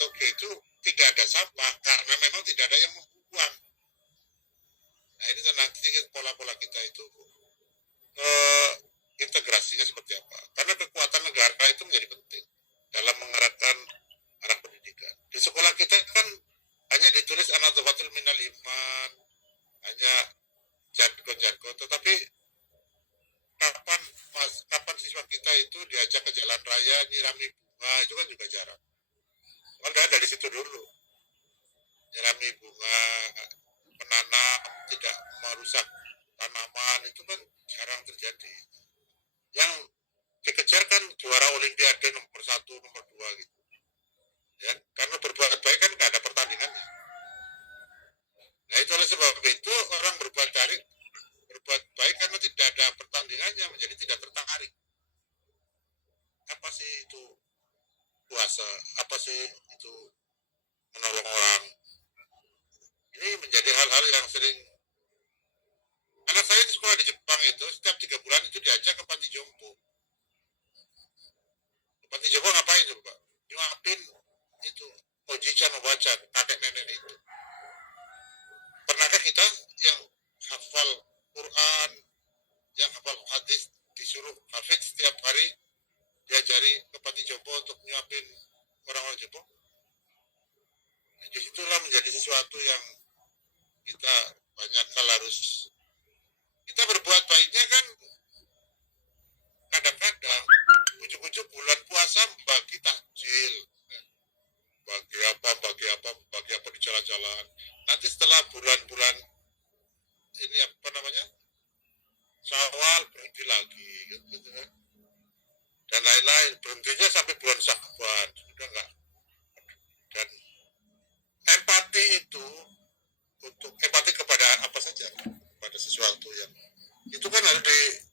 Tokyo itu tidak ada sampah karena memang tidak ada yang membuang. Nah ini nanti pola-pola kita itu integrasinya seperti apa. Karena kekuatan negara itu menjadi penting dalam mengarahkan arah pendidikan. Di sekolah kita kan hanya ditulis anadzawatul minal iman, hanya jargon-jargon, tetapi kapan siswa kita itu diajak ke jalan raya nyirami bunga, itu kan juga jarang. Kan dari situ dulu, nyirami bunga, menanam, tidak merusak tanaman, itu kan jarang terjadi. Yang dikejar kan juara olimpiade nomor 1, nomor 2 gitu. Ya, karena berbuat baik kan nggak ada pertandingannya. Nah itu oleh sebab itu orang berbuat baik karena tidak ada pertandingannya, menjadi tidak tertarik. Apa sih itu puasa? Apa sih itu menolong orang? Ini menjadi hal-hal yang sering. Anak saya di sekolah di Jepang itu setiap 3 bulan itu diajak ke panti jompo. Panti jompo ngapain itu Pak? Nyuapin itu Ojicha membaca kakek nenek itu. Pernahkah kita yang hafal Quran, yang hafal hadis disuruh hafid setiap hari diajari ke panti jompo untuk nyuapin orang-orang Jepang? Nah, disitulah menjadi sesuatu yang kita banyak hal harus kita berbuat baiknya kan kadang-kadang ujuk-ujuk bulan puasa bagi takjil, bagi apa di jalan-jalan. Nanti setelah bulan-bulan ini apa namanya Syawal berhenti lagi gitu kan, dan lain-lain, berhentinya sampai bulan Syakban sudah enggak. Dan empati itu untuk empati kepada apa saja, pada sesuatu yang itu kan harus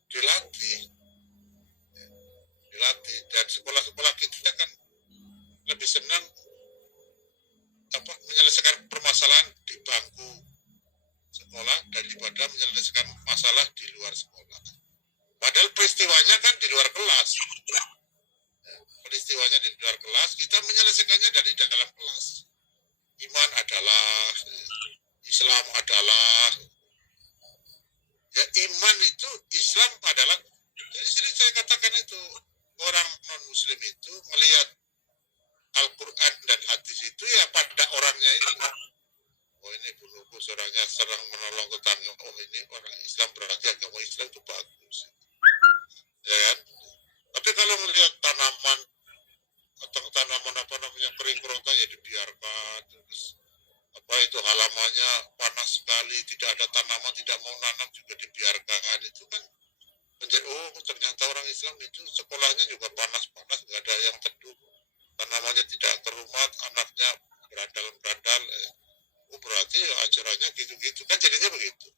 dilatih, dan sekolah-sekolah kita kan lebih senang apa menyelesaikan permasalahan di bangku sekolah daripada menyelesaikan masalah di luar sekolah. Padahal peristiwanya kan di luar kelas. Peristiwanya di luar kelas, kita menyelesaikannya dari dalam kelas. Iman adalah, Islam adalah, ya iman itu, Islam adalah. Jadi sering saya katakan itu, orang non-muslim itu melihat Al-Quran dan hadis itu ya pada orangnya itu. Oh ini bungkus orangnya serang menolong tetangga. Oh ini orang Islam, berarti agama Islam itu bagus. Ya kan? Tapi kalau melihat tanaman atau tanaman apa namanya kering kerontang ya dibiarkan. Terus apa itu halamannya panas sekali, tidak ada tanaman, tidak mau nanam juga dibiarkan. Itu kan menjadi ternyata orang Islam itu sekolahnya juga panas-panas, nggak ada yang teduh, tanamannya tidak terumat, anaknya berandal-berandal. Berarti ajarannya gitu-gitu kan, jadinya begitu.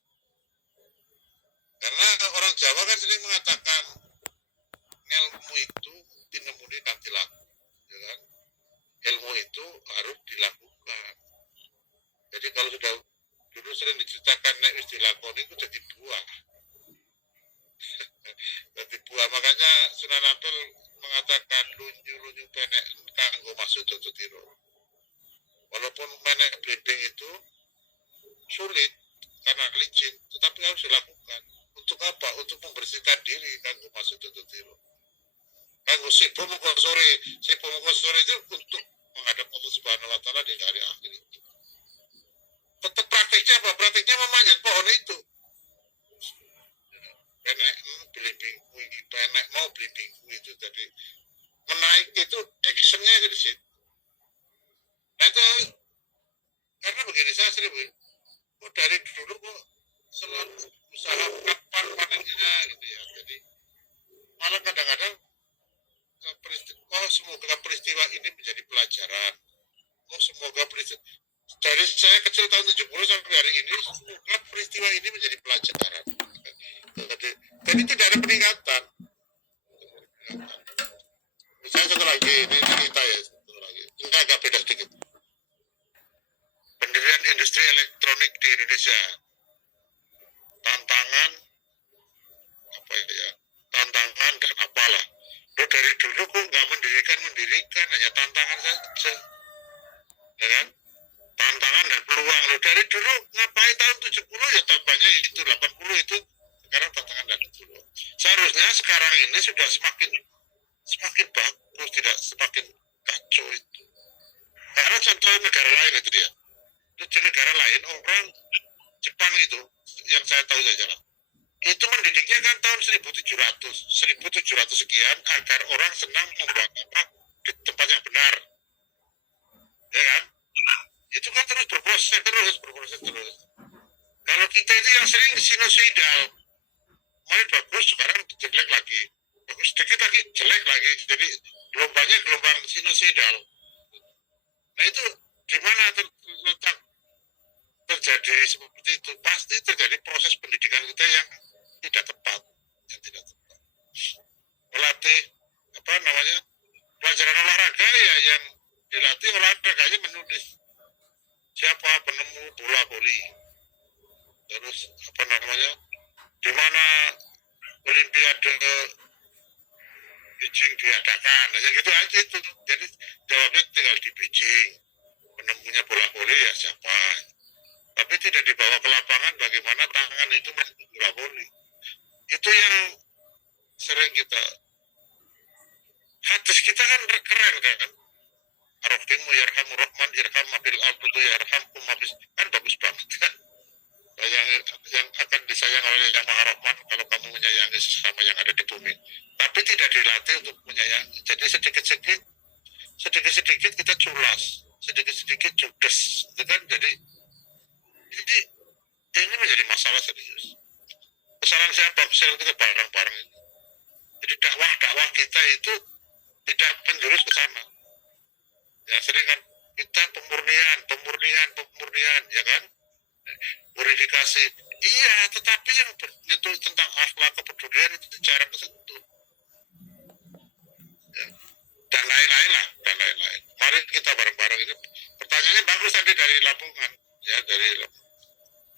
Karena orang Jawa kan sering mengatakan ilmu itu tinemuni kanthi laku, ya kan? Ilmu itu harus dilakukan. Jadi kalau sudah dulu sering diceritakan nek wis dilakoni itu jadi buah. Jadi buah, makanya Sunan Ampel mengatakan lunyu-lunyu penek kanggo masuk tututiro. Walaupun menek blimbing itu sulit karena licin, tetapi harus dilakukan. Untuk apa? Untuk membersihkan diri kanggo masuk tututiro. Kanggo sipo mengko sore itu untuk menghadap Allah Subhanahu wa taala di hari akhir itu. Tetap praktiknya apa? Praktiknya memanjat pohon itu. Penek blimbing itu tadi menaik itu actionnya di situ. Nah itu karena begini, saya sering dari dulu kok selalu usaha kapan panennya gitu ya. Jadi malah kadang-kadang semoga peristiwa ini menjadi pelajaran. Semoga peristiwa dari saya kecil tahun 70 sampai hari ini, semoga peristiwa ini menjadi pelajaran. Jadi tidak ada peningkatan. Misalnya satu lagi, ini cerita ya, satu lagi. Ini agak beda sedikit. Pendirian industri elektronik di Indonesia. Tantangan dan apalah. Lo dari dulu kok nggak mendirikan, hanya tantangan saja. ya kan? Tantangan dan peluang loh. Dari dulu ngapain tahun 70 ya tambahnya itu 80 itu sekarang tantangan dan peluang. Seharusnya sekarang ini sudah semakin bagus, tidak semakin kacau itu. Karena contoh negara lain itu dia. Di negara lain orang Jepang itu yang saya tahu saja lah. Itu mendidiknya kan tahun 1700 sekian agar orang senang membuang apa di tempat yang benar. Ya kan? Itu kan terus berproses terus. Kalau kita itu yang sering sinusoidal, main bagus sekarang jelek lagi, bagus sedikit lagi jelek lagi, jadi gelombangnya gelombang sinusoidal. Nah itu gimana terletak terjadi seperti itu? Pasti terjadi proses pendidikan kita yang tidak tepat, melatih apa namanya pelajaran olahraga ya yang dilatih olahraganya menulis siapa penemu bola voli, terus apa namanya di mana Olimpiade Beijing diadakan, ya gitu aja itu. Jadi jawabnya tinggal di Beijing, penemunya bola voli ya siapa, tapi tidak dibawa ke lapangan bagaimana tangan itu menyentuh bola voli. Itu yang sering kita, hadis kita kan keren kan, Arrohimu yarhamu rahman irham mabil al-budu yarhamkum mabis, kan bagus banget kan. Yang akan disayang oleh Yang Maha Rahman kalau kamu menyayangi sesama yang ada di bumi, tapi tidak dilatih untuk menyayangi. Jadi sedikit-sedikit kita culas, sedikit-sedikit judes, itu kan. Jadi ini menjadi masalah serius. Kesalahan siapa? Kesalahan kita bareng-bareng ini. Jadi dakwah kita itu tidak menjurus ke sana. Ya sering kan kita pemurnian, ya kan? Purifikasi, iya, tetapi yang menyentuh tentang akhlak kepedulian itu jarang kesentuh. Ya. Dan lain-lain. Mari kita bareng-bareng ini. Pertanyaannya bagus tadi dari Lamongan, ya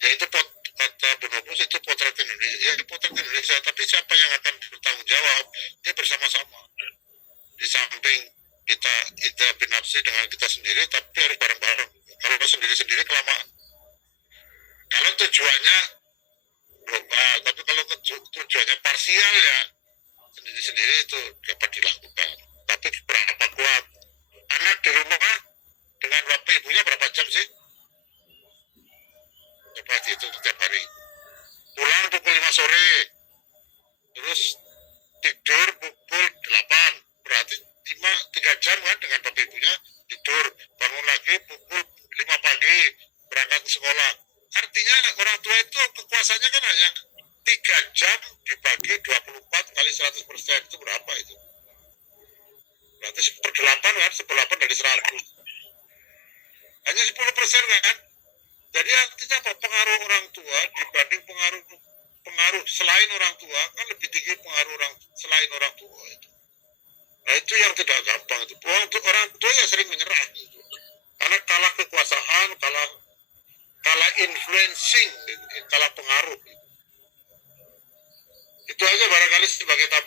yaitu kata Bu Nobus itu potret Indonesia, ya potret Indonesia. Tapi siapa yang akan bertanggung jawab? Dia bersama-sama. Di samping kita binafsi dengan kita sendiri, tapi harus bareng-bareng. Kalau sendiri-sendiri kelamaan. Kalau tujuannya global, tapi kalau tujuannya parsial ya sendiri-sendiri itu dapat dilakukan. Tapi berapa kuat? Anak di rumah dengan bapak ibunya berapa jam sih? Seperti itu setiap hari. Pulang pukul 5 sore, terus tidur pukul 8, berarti 3 jam kan dengan bapak ibunya tidur, bangun lagi pukul 5 pagi, berangkat ke sekolah. Artinya orang tua itu kekuasaannya kan hanya 3 jam dibagi 24 kali 100%, itu berapa itu? Berarti 1/8 kan, 1/8 dari 100. Hanya 10% kan? Jadi artinya apa? Pengaruh orang tua dibanding pengaruh selain orang tua kan lebih tinggi pengaruh selain orang tua itu. Nah itu yang tidak gampang itu. Orang tua ya sering menyerah gitu. Karena kalah kekuasaan, kalah influencing, kalah pengaruh. Itu aja barangkali sebagai tambahan.